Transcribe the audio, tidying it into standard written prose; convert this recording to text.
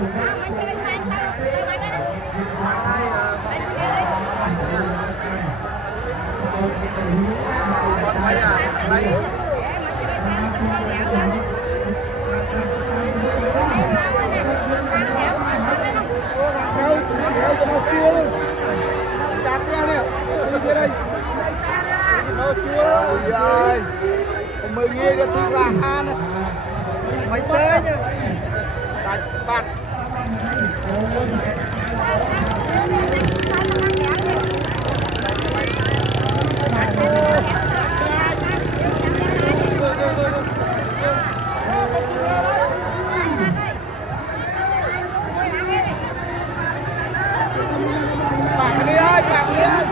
Mình chơi sang tao ngoài đây đó. Đây Đây đi đi. con quay à đây Mình chơi sang tao con dẻo đó. Đây mau đây nè. Sang dẻo con đây đó. Mang theo cho nó chua luôn chặt theo nè suy dưới đây nó chua ôi ơi mày nghe ra tiếng là ha nè mày tới nhá đặt bạc bạc đi ơi bạc đi ơi